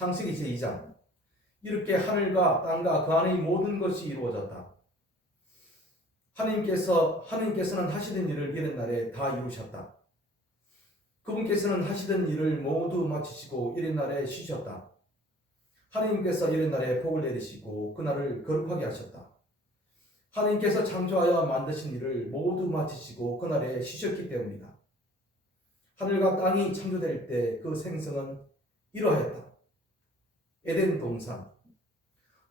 창세기 제2장 이렇게 하늘과 땅과 그 안의 모든 것이 이루어졌다. 하나님께서 하나님께서는 하시던 일을 이른 날에 다 이루셨다. 그분께서는 하시던 일을 모두 마치시고 이른 날에 쉬셨다. 하나님께서 이른 날에 복을 내리시고 그날을 거룩하게 하셨다. 하나님께서 창조하여 만드신 일을 모두 마치시고 그날에 쉬셨기 때문이다. 하늘과 땅이 창조될 때 그 생성은 이러하였다. 에덴 동산.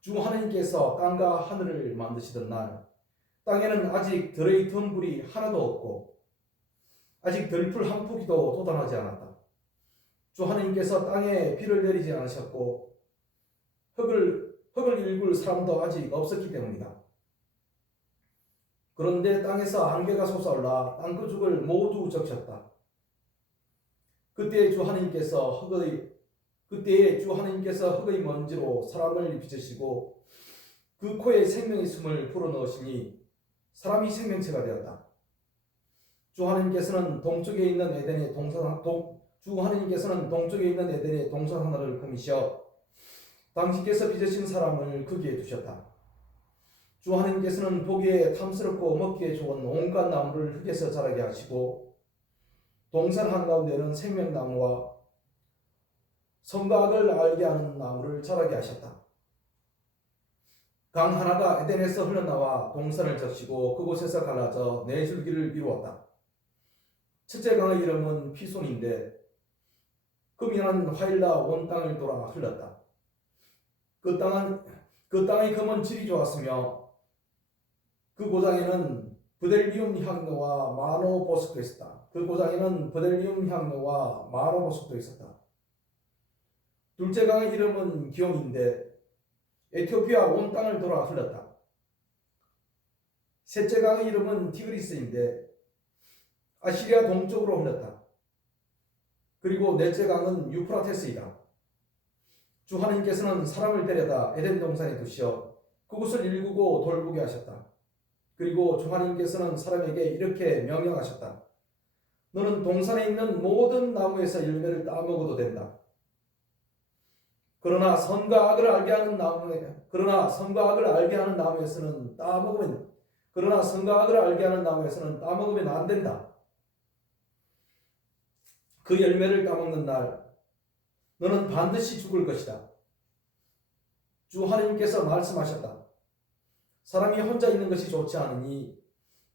주 하나님께서 땅과 하늘을 만드시던 날, 땅에는 아직 들의 덤불이 하나도 없고, 아직 들풀 한 포기도 돋아나지 않았다. 주 하나님께서 땅에 비를 내리지 않으셨고, 흙을, 흙을 일굴 사람도 아직 없었기 때문이다. 그런데 땅에서 안개가 솟아올라 땅끝죽을 모두 적셨다. 그때 주 하나님께서 흙의 그때에 주 하나님께서 흙의 먼지로 사람을 빚으시고 그 코에 생명의 숨을 불어넣으시니 사람이 생명체가 되었다. 주 하나님께서는 동쪽에 있는 에덴의 동산 동, 주 하나님께서는 동쪽에 있는 에덴의 동산 하나를 꾸미셔 당신께서 빚으신 사람을 거기에 두셨다. 주 하나님께서는 보기에 탐스럽고 먹기에 좋은 온갖 나무를 흙에서 자라게 하시고 동산 한가운데는 생명나무와 선과 악을 알게 하는 나무를 자라게 하셨다. 강 하나가 에덴에서 흘러나와 동산을 적시고 그곳에서 갈라져 네 줄기를 이루었다. 첫째 강의 이름은 피손인데 금연한 화일라 온 땅을 돌아 흘렀다. 그 땅은 그 땅의 금은 질이 좋았으며 그 고장에는 부델리움 향료와 마노 보석도 있었다. 그 고장에는 부델리움 향료와 마노 보석도 있었다. 둘째 강의 이름은 기용인데 에티오피아 온 땅을 돌아 흘렀다. 셋째 강의 이름은 티그리스인데 아시리아 동쪽으로 흘렀다. 그리고 넷째 강은 유프라테스이다. 주 하나님께서는 사람을 데려다 에덴 동산에 두시어 그곳을 일구고 돌보게 하셨다. 그리고 주 하나님께서는 사람에게 이렇게 명령하셨다. 너는 동산에 있는 모든 나무에서 열매를 따먹어도 된다. 그러나 선과 악을 알게 하는 나무에 그러나 선과 악을 알게 하는 나무에서는 따먹으면 그러나 선과 악을 알게 하는 나무에서는 따먹으면 안 된다. 그 열매를 따먹는 날 너는 반드시 죽을 것이다. 주 하나님께서 말씀하셨다. 사람이 혼자 있는 것이 좋지 않으니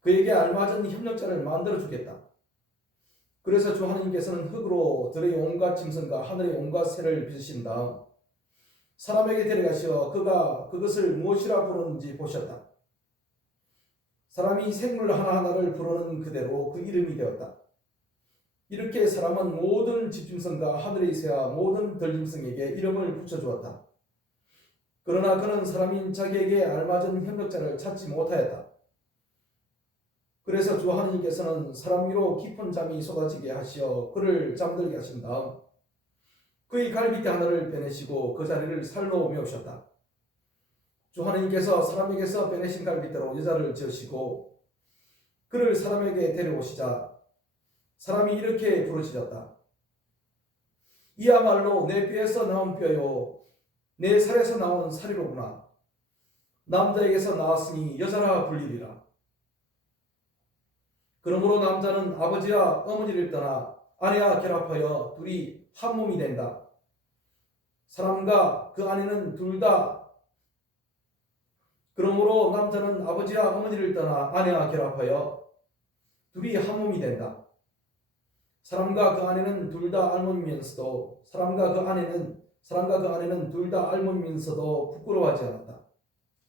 그에게 알맞은 협력자를 만들어 주겠다. 그래서 주 하나님께서는 흙으로 들의 온갖 짐승과 하늘의 온갖 새를 빚으신 다음 사람에게 데려가시어 그가 그것을 무엇이라 부르는지 보셨다. 사람이 생물 하나하나를 부르는 그대로 그 이름이 되었다. 이렇게 사람은 모든 집짐승과 하늘의 새와 모든 들짐승에게 이름을 붙여주었다. 그러나 그는 사람인 자기에게 알맞은 협력자를 찾지 못하였다. 그래서 주 하나님께서는 사람 위로 깊은 잠이 쏟아지게 하시어 그를 잠들게 하신 다음 그의 갈빗대 하나를 빼내시고 그 자리를 살로 메우셨다. 주 하나님께서 사람에게서 빼내신 갈빗대로 여자를 지으시고 그를 사람에게 데려오시자 사람이 이렇게 부르짖었다. 이야말로 내 뼈에서 나온 뼈요 내 살에서 나온 살이로구나. 남자에게서 나왔으니 여자라 불리리라. 그러므로 남자는 아버지와 어머니를 떠나 아내와 결합하여 둘이 한 몸이 된다. 사람과 그 아내는 둘 다 그러므로 남자는 아버지와 어머니를 떠나 아내와 결합하여 둘이 한 몸이 된다. 사람과 그 아내는 둘 다 알몸이면서도 사람과 그 아내는 사람과 그 아내는 둘 다 알몸이면서도 부끄러워하지 않았다.